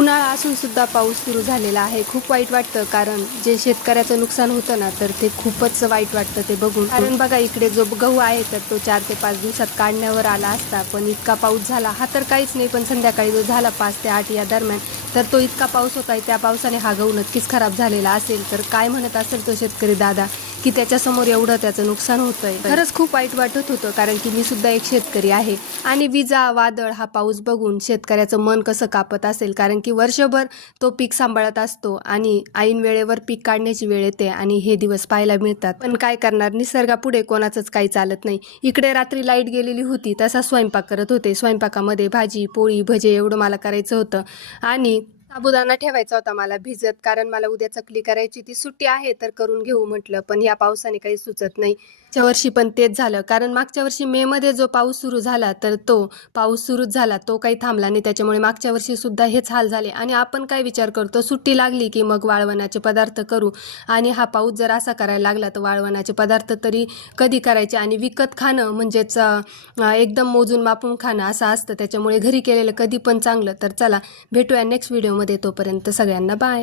उन्हाळा असून सुद्धा पाऊस सुरू झालेला आहे. खूप वाईट वाटतं, कारण जे शेतकऱ्याचं नुकसान होतं ना, तर ते खूपच वाईट वाटतं ते बघून. कारण बघा, इकडे जो गहू आहे तर तो 4 ते 5 दिवसात काढण्यावर आला असता, पण इतका पाऊस झाला. हा तर काहीच नाही, पण संध्याकाळी जो झाला 5 ते 8 या दरम्यान, तर तो इतका पाऊस होता. त्या पावसाने हा गहू नक्कीच खराब झालेला असेल. तर काय म्हणत असेल तो शेतकरी दादा, की त्याच्यासमोर एवढं त्याचं नुकसान होतंय. खरंच खूप वाईट वाटत होतं, कारण की मी सुद्धा एक शेतकरी आहे. आणि विजा, वादळ, हा पाऊस बघून शेतकऱ्याचं मन कसं कापत असेल, कारण की वर्षभर तो पीक सांभाळत असतो आणि ऐन वेळेवर पीक काढण्याची वेळ येते आणि हे दिवस पाहायला मिळतात. पण काय करणार, निसर्गापुढे कोणाचंच काही चालत नाही. इकडे रात्री लाईट गेलेली होती, तसा स्वयंपाक करत होते. स्वयंपाकामध्ये भाजी, पोळी, भजे एवढं मला करायचं होतं आणि साबुदाणा ठेवायचा होता मला भिजत, कारण मला उद्या चकली करायची. ती सुट्टी आहे तर करून घेऊ म्हटलं, पण या पावसाने काही सुचत नाही. मागच्या वर्षी पण तेच झालं, कारण मागच्या वर्षी मे मध्ये जो पाऊस सुरू झाला तर तो पाऊस सुरूच झाला, तो काही थांबला नाही. त्याच्यामुळे मागच्या वर्षी सुद्धा हेच हाल झाले. आणि आपण काय विचार करतो, सुट्टी लागली की मग वाळवणाचे पदार्थ करू, आणि हा पाऊस जर असा करायला लागला तर वाळवणाचे पदार्थ तरी कधी करायचे. आणि विकत खाणं म्हणजेच एकदम मोजून मापून खाणं असं असतं. त्याच्यामुळे घरी केलेलं कधी पण चांगलं. तर चला, भेटूया नेक्स्ट व्हिडिओमध्ये. तोपर्यंत सगळ्यांना बाय.